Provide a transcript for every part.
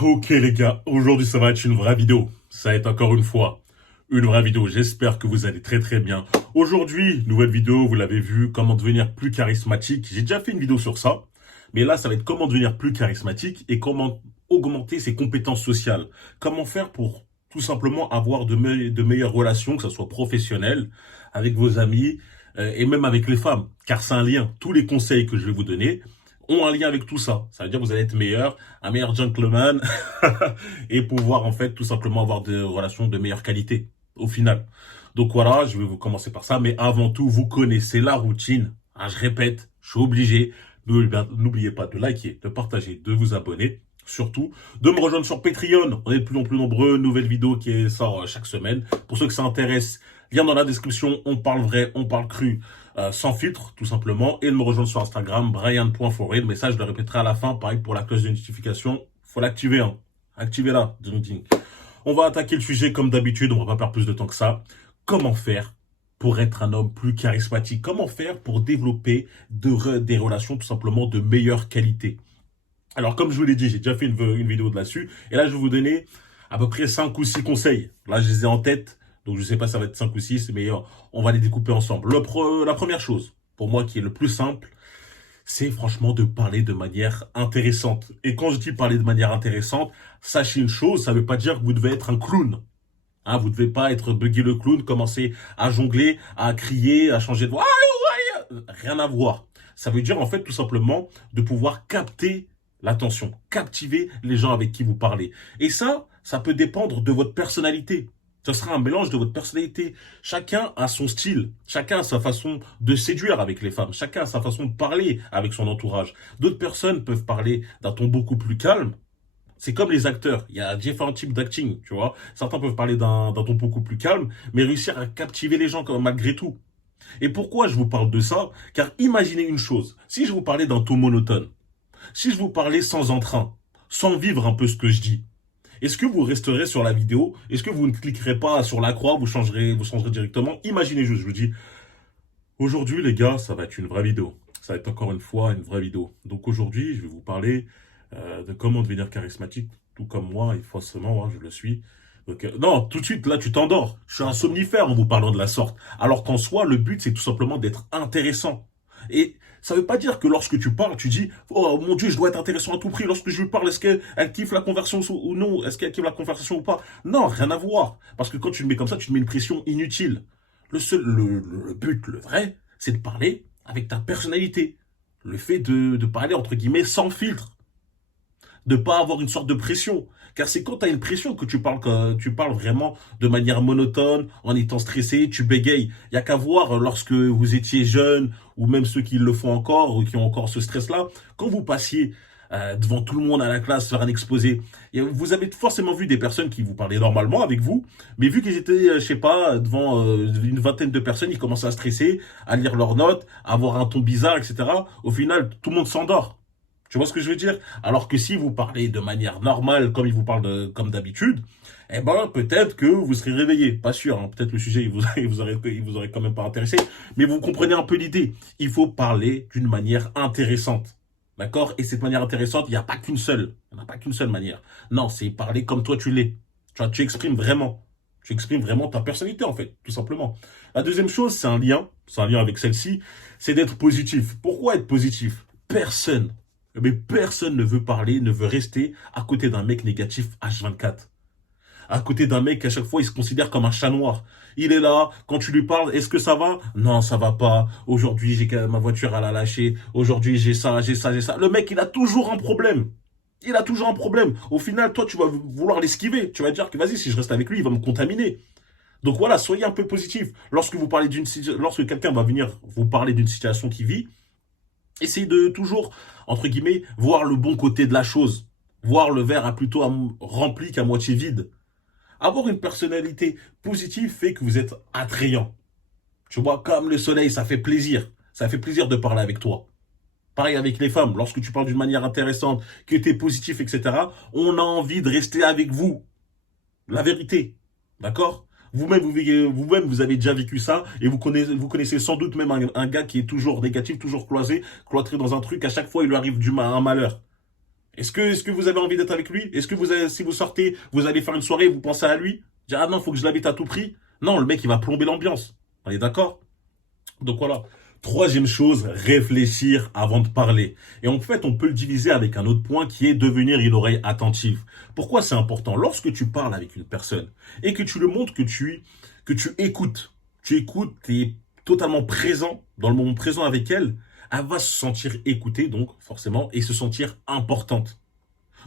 Ok les gars, aujourd'hui ça va être une vraie vidéo. Ça va être encore une fois une vraie vidéo. J'espère que vous allez très très bien. Aujourd'hui, nouvelle vidéo, vous l'avez vu, comment devenir plus charismatique. J'ai déjà fait une vidéo sur ça, mais là ça va être comment devenir plus charismatique et comment augmenter ses compétences sociales. Comment faire pour tout simplement avoir de meilleures relations, que ce soit professionnelles, avec vos amis et même avec les femmes, car c'est un lien. Tous les conseils que je vais vous donner ont un lien avec tout ça. Ça veut dire que vous allez être meilleur, un meilleur gentleman et pouvoir en fait tout simplement avoir des relations de meilleure qualité au final. Donc voilà, je vais vous commencer par ça, mais avant tout, vous connaissez la routine. Ah, je répète, je suis obligé. N'oubliez pas de liker, de partager, de vous abonner. Surtout, de me rejoindre sur Patreon. On est de plus en plus nombreux. Nouvelle vidéo qui sort chaque semaine. Pour ceux que ça intéresse, lien dans la description. On parle vrai, on parle cru, sans filtre, tout simplement. Et de me rejoindre sur Instagram, brian.forêt. Le message, je le répéterai à la fin. Pareil pour la cloche de notification. Faut l'activer, hein. Activez-la. Ding, ding. On va attaquer le sujet comme d'habitude. On va pas perdre plus de temps que ça. Comment faire pour être un homme plus charismatique? Comment faire pour développer des relations tout simplement de meilleure qualité? Alors, comme je vous l'ai dit, j'ai déjà fait une vidéo de là-dessus. Et là, je vais vous donner à peu près 5 ou 6 conseils. Là, je les ai en tête. Donc, je ne sais pas si ça va être 5 ou 6, mais on va les découper ensemble. La première chose, pour moi, qui est le plus simple, c'est franchement de parler de manière intéressante. Et quand je dis parler de manière intéressante, sachez une chose, ça ne veut pas dire que vous devez être un clown. Hein, vous ne devez pas être Buggy le clown, commencer à jongler, à crier, à changer de voix. Rien à voir. Ça veut dire en fait tout simplement de pouvoir capter l'attention, captiver les gens avec qui vous parlez. Et ça peut dépendre de votre personnalité. Ce sera un mélange de votre personnalité. Chacun a son style, chacun a sa façon de séduire avec les femmes, chacun a sa façon de parler avec son entourage. D'autres personnes peuvent parler d'un ton beaucoup plus calme. C'est comme les acteurs, il y a différents types d'acting, tu vois. Certains peuvent parler d'un ton beaucoup plus calme, mais réussir à captiver les gens malgré tout. Et pourquoi je vous parle de ça? Car imaginez une chose, si je vous parlais d'un ton monotone, si je vous parlais sans entrain, sans vivre un peu ce que je dis, est-ce que vous resterez sur la vidéo? Est-ce que vous ne cliquerez pas sur la croix, vous changerez directement? Imaginez juste, je vous dis, aujourd'hui les gars, ça va être une vraie vidéo. Ça va être encore une fois une vraie vidéo. Donc aujourd'hui, je vais vous parler de comment devenir charismatique, tout comme moi, et forcément, hein, je le suis. Donc, non, tout de suite, là, tu t'endors. Je suis un somnifère en vous parlant de la sorte. Alors qu'en soi, le but, c'est tout simplement d'être intéressant. Et ça veut pas dire que lorsque tu parles, tu dis, oh mon Dieu, je dois être intéressant à tout prix. Lorsque je lui parle, est-ce qu'elle kiffe la conversation ou non? Est-ce qu'elle kiffe la conversation ou pas? Non, rien à voir. Parce que quand tu le mets comme ça, tu te mets une pression inutile. Le but, le vrai, c'est de parler avec ta personnalité. Le fait de parler, entre guillemets, sans filtre, de pas avoir une sorte de pression. Car c'est quand tu as une pression que tu parles vraiment de manière monotone, en étant stressé, tu bégayes. Il y a qu'à voir lorsque vous étiez jeune, ou même ceux qui le font encore, ou qui ont encore ce stress-là, quand vous passiez devant tout le monde à la classe, faire un exposé, vous avez forcément vu des personnes qui vous parlaient normalement avec vous, mais vu qu'ils étaient, je sais pas, devant une vingtaine de personnes, ils commençaient à stresser, à lire leurs notes, à avoir un ton bizarre, etc. Au final, tout le monde s'endort. Tu vois ce que je veux dire? Alors que si vous parlez de manière normale, comme ils vous parlent comme d'habitude, eh ben, peut-être que vous serez réveillé. Pas sûr, hein. Peut-être le sujet, il vous aurait quand même pas intéressé. Mais vous comprenez un peu l'idée. Il faut parler d'une manière intéressante. D'accord? Et cette manière intéressante, il n'y a pas qu'une seule. Il n'y en a pas qu'une seule manière. Non, c'est parler comme toi tu l'es. Tu vois, tu exprimes vraiment. Tu exprimes vraiment ta personnalité, en fait, tout simplement. La deuxième chose, c'est un lien avec celle-ci, c'est d'être positif. Pourquoi être positif? Mais personne ne veut parler, ne veut rester à côté d'un mec négatif H24. À côté d'un mec, à chaque fois, il se considère comme un chat noir. Il est là, quand tu lui parles, est-ce que ça va? Non, ça va pas. Aujourd'hui, ma voiture, elle a lâché. Aujourd'hui, j'ai ça, j'ai ça, j'ai ça. Le mec, il a toujours un problème. Il a toujours un problème. Au final, toi, tu vas vouloir l'esquiver. Tu vas dire que vas-y, si je reste avec lui, il va me contaminer. Donc voilà, soyez un peu positif. Lorsque quelqu'un va venir vous parler d'une situation qu'il vit, essayez de toujours, entre guillemets, voir le bon côté de la chose. Voir le verre à plutôt rempli qu'à moitié vide. Avoir une personnalité positive fait que vous êtes attrayant. Tu vois, comme le soleil, ça fait plaisir. Ça fait plaisir de parler avec toi. Pareil avec les femmes, lorsque tu parles d'une manière intéressante, que tu es positif, etc., on a envie de rester avec vous. La vérité. D'accord? Vous-même, vous avez déjà vécu ça et vous connaissez sans doute même un gars qui est toujours négatif, toujours cloîtré dans un truc. À chaque fois, il lui arrive un malheur. Est-ce que vous avez envie d'être avec lui? Est-ce que si vous sortez, vous allez faire une soirée, vous pensez à lui? Dire, ah non, faut que je l'invite à tout prix? Non, le mec, il va plomber l'ambiance. On est d'accord? Donc voilà. Troisième chose, réfléchir avant de parler. Et en fait, on peut le diviser avec un autre point qui est devenir une oreille attentive. Pourquoi c'est important? Lorsque tu parles avec une personne et que tu le montres que tu écoutes, tu es totalement présent, dans le moment présent avec elle, elle va se sentir écoutée, donc forcément, et se sentir importante.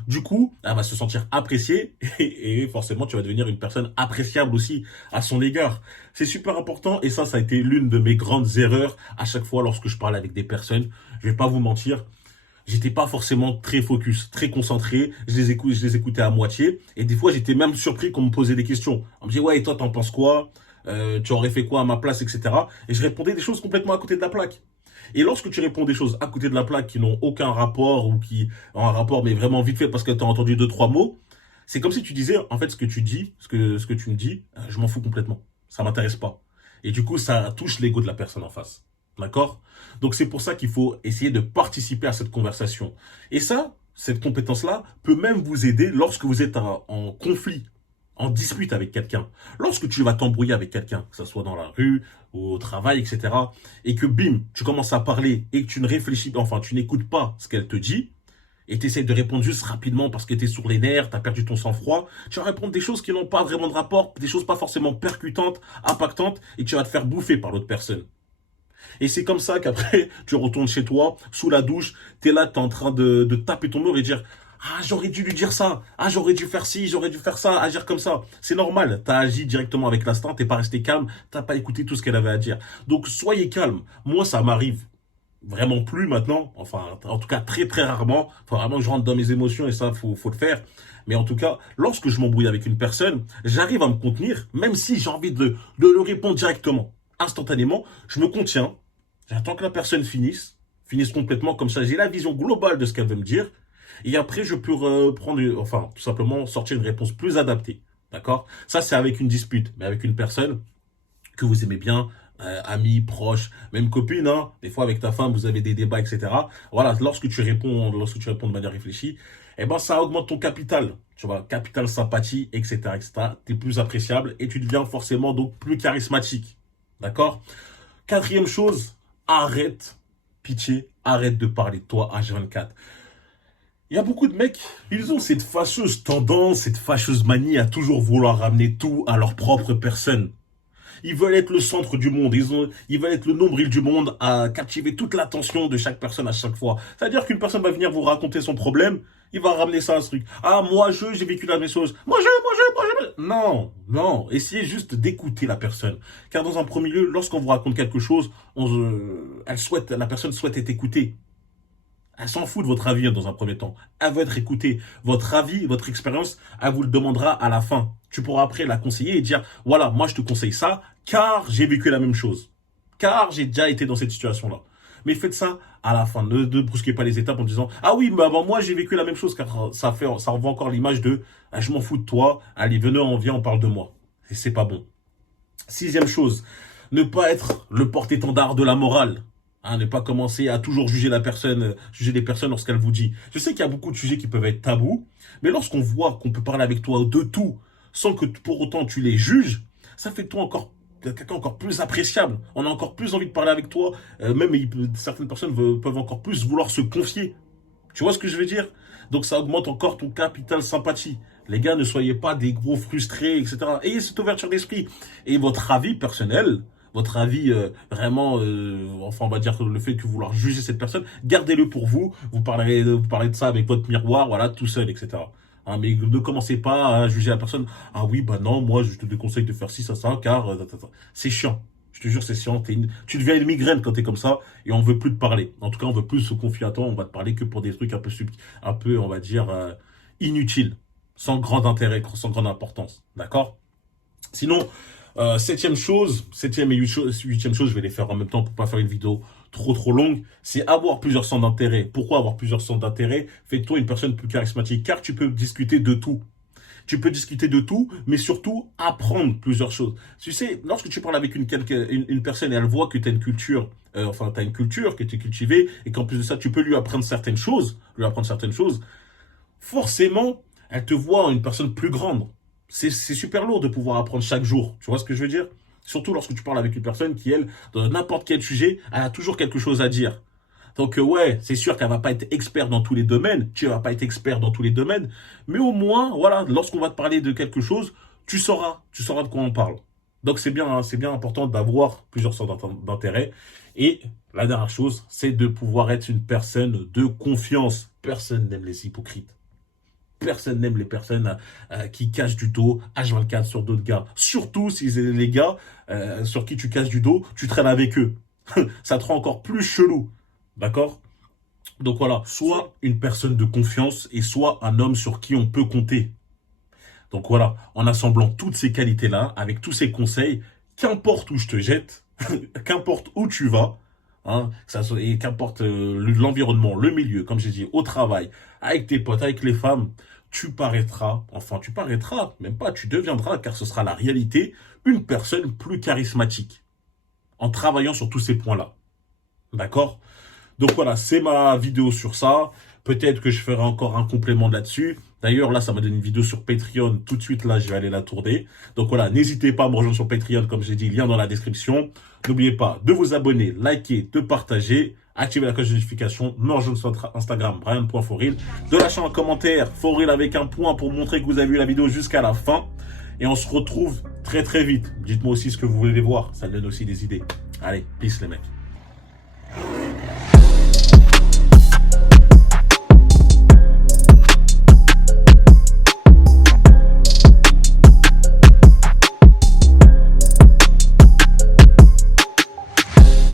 Du coup, elle va se sentir appréciée et forcément, tu vas devenir une personne appréciable aussi à son égard. C'est super important et ça a été l'une de mes grandes erreurs à chaque fois lorsque je parle avec des personnes. Je vais pas vous mentir, j'étais pas forcément très focus, très concentré. Je les écoutais à moitié et des fois, j'étais même surpris qu'on me posait des questions. On me disait, ouais, et toi, t'en penses quoi? Tu aurais fait quoi à ma place, etc. Et je répondais des choses complètement à côté de la plaque. Et lorsque tu réponds des choses à côté de la plaque qui n'ont aucun rapport ou qui ont un rapport mais vraiment vite fait parce que tu as entendu deux, trois mots, c'est comme si tu disais, en fait, ce que tu dis, ce que tu me dis, je m'en fous complètement. Ça m'intéresse pas. Et du coup, ça touche l'ego de la personne en face. D'accord? Donc c'est pour ça qu'il faut essayer de participer à cette conversation. Et ça, cette compétence-là peut même vous aider lorsque vous êtes en conflit, en dispute avec quelqu'un. Lorsque tu vas t'embrouiller avec quelqu'un, que ce soit dans la rue, au travail, etc., et que bim, tu commences à parler et que tu ne réfléchis, enfin, tu n'écoutes pas ce qu'elle te dit, et tu essaies de répondre juste rapidement parce que tu es sur les nerfs, tu as perdu ton sang-froid, tu vas répondre des choses qui n'ont pas vraiment de rapport, des choses pas forcément percutantes, impactantes, et tu vas te faire bouffer par l'autre personne. Et c'est comme ça qu'après, tu retournes chez toi, sous la douche, tu es là, tu es en train de taper ton mur et dire, ah, j'aurais dû lui dire ça. Ah, j'aurais dû faire ci, j'aurais dû faire ça, agir comme ça. C'est normal. T'as agi directement avec l'instinct, t'es pas resté calme, t'as pas écouté tout ce qu'elle avait à dire. Donc, soyez calme. Moi, ça m'arrive vraiment plus maintenant. Enfin, en tout cas, très, très rarement. Faut vraiment que je rentre dans mes émotions et ça, faut le faire. Mais en tout cas, lorsque je m'embrouille avec une personne, j'arrive à me contenir, même si j'ai envie de le répondre directement, instantanément. Je me contiens. J'attends que la personne finisse complètement. Comme ça, j'ai la vision globale de ce qu'elle veut me dire. Et après, je peux enfin, tout simplement sortir une réponse plus adaptée. D'accord? Ça, c'est avec une dispute, mais avec une personne que vous aimez bien, amis, proches, même copine, hein. Des fois, avec ta femme, vous avez des débats, etc. Voilà, lorsque tu réponds de manière réfléchie, eh ben, ça augmente ton capital. Tu vois, capital sympathie, etc., etc. T'es plus appréciable et tu deviens forcément donc plus charismatique. D'accord? Quatrième chose, pitié, arrête de parler de toi H24. Il y a beaucoup de mecs, ils ont cette fâcheuse tendance, cette fâcheuse manie à toujours vouloir ramener tout à leur propre personne. Ils veulent être le centre du monde, ils veulent être le nombril du monde, à captiver toute l'attention de chaque personne à chaque fois. C'est-à-dire qu'une personne va venir vous raconter son problème, il va ramener ça à ce truc. Ah, j'ai vécu la même chose. Non, non, essayez juste d'écouter la personne. Car dans un premier lieu, lorsqu'on vous raconte quelque chose, la personne souhaite être écoutée. Elle s'en fout de votre avis dans un premier temps. Elle veut être écoutée. Votre avis, votre expérience, elle vous le demandera à la fin. Tu pourras après la conseiller et dire, voilà, moi je te conseille ça, car j'ai vécu la même chose. Car j'ai déjà été dans cette situation-là. Mais faites ça à la fin. Ne brusquez pas les étapes en disant, ah oui, mais avant moi j'ai vécu la même chose, car ça renvoie encore l'image de, ah, je m'en fous de toi, allez, venez, on parle de moi. Et c'est pas bon. Sixième chose, ne pas être le porte-étendard de la morale. Hein, ne pas commencer à toujours juger juger les personnes lorsqu'elles vous disent. Je sais qu'il y a beaucoup de sujets qui peuvent être tabous, mais lorsqu'on voit qu'on peut parler avec toi de tout, sans que pour autant tu les juges, ça fait de toi quelqu'un encore plus appréciable. On a encore plus envie de parler avec toi. Certaines personnes peuvent encore plus vouloir se confier. Tu vois ce que je veux dire? Donc ça augmente encore ton capital sympathie. Les gars, ne soyez pas des gros frustrés, etc. Ayez cette ouverture d'esprit. Et votre avis personnel, votre avis enfin on va dire le fait que vouloir juger cette personne, gardez-le pour vous. Vous parlerez de ça avec votre miroir, voilà, tout seul, etc. Hein, mais ne commencez pas à juger la personne. Ah oui, bah non, moi je te déconseille de faire ci, ça, car c'est chiant. Je te jure, c'est chiant. Tu deviens une migraine quand t'es comme ça et on veut plus te parler. En tout cas, on veut plus se confier à toi. On va te parler que pour des trucs un peu, on va dire, inutiles, sans grand intérêt, sans grande importance. D'accord? Sinon, septième et huitième chose, je vais les faire en même temps pour pas faire une vidéo trop longue, c'est avoir plusieurs centres d'intérêt. Pourquoi avoir plusieurs centres d'intérêt? Fais-toi une personne plus charismatique, car tu peux discuter de tout. Tu peux discuter de tout, mais surtout apprendre plusieurs choses. Tu sais, lorsque tu parles avec une personne et elle voit que tu as une culture, que tu es cultivé, et qu'en plus de ça, tu peux lui apprendre certaines choses, forcément, elle te voit une personne plus grande. C'est super lourd de pouvoir apprendre chaque jour. Tu vois ce que je veux dire? Surtout lorsque tu parles avec une personne qui, elle, dans n'importe quel sujet, elle a toujours quelque chose à dire. Donc ouais, c'est sûr qu'elle va pas être expert dans tous les domaines, tu vas pas être expert dans tous les domaines, mais au moins, voilà, lorsqu'on va te parler de quelque chose, tu sauras de quoi on parle. Donc c'est bien important d'avoir plusieurs sortes d'intérêts. Et la dernière chose, c'est de pouvoir être une personne de confiance. Personne n'aime les hypocrites. Personne n'aime les personnes qui cachent du dos H24 sur d'autres gars. Surtout si c'est les gars sur qui tu caches du dos, tu traînes avec eux. Ça te rend encore plus chelou. D'accord? Donc voilà, soit une personne de confiance et soit un homme sur qui on peut compter. Donc voilà, en assemblant toutes ces qualités-là, avec tous ces conseils, qu'importe où je te jette, qu'importe où tu vas, hein, et qu'importe l'environnement, le milieu, comme j'ai dit, au travail, avec tes potes, avec les femmes, tu paraîtras, même pas, tu deviendras, car ce sera la réalité, une personne plus charismatique, en travaillant sur tous ces points-là. D'accord? Donc voilà, c'est ma vidéo sur ça. Peut-être que je ferai encore un complément là-dessus. D'ailleurs, là, ça m'a donné une vidéo sur Patreon. Tout de suite, là, je vais aller la tourner. Donc voilà, n'hésitez pas à me rejoindre sur Patreon, comme j'ai dit, lien dans la description. N'oubliez pas de vous abonner, liker, de partager, activer la cloche de notification, me rejoindre sur Instagram, Brian.foril, de lâcher un commentaire, Foril avec un point pour montrer que vous avez vu la vidéo jusqu'à la fin. Et on se retrouve très très vite. Dites-moi aussi ce que vous voulez voir, ça me donne aussi des idées. Allez, peace les mecs.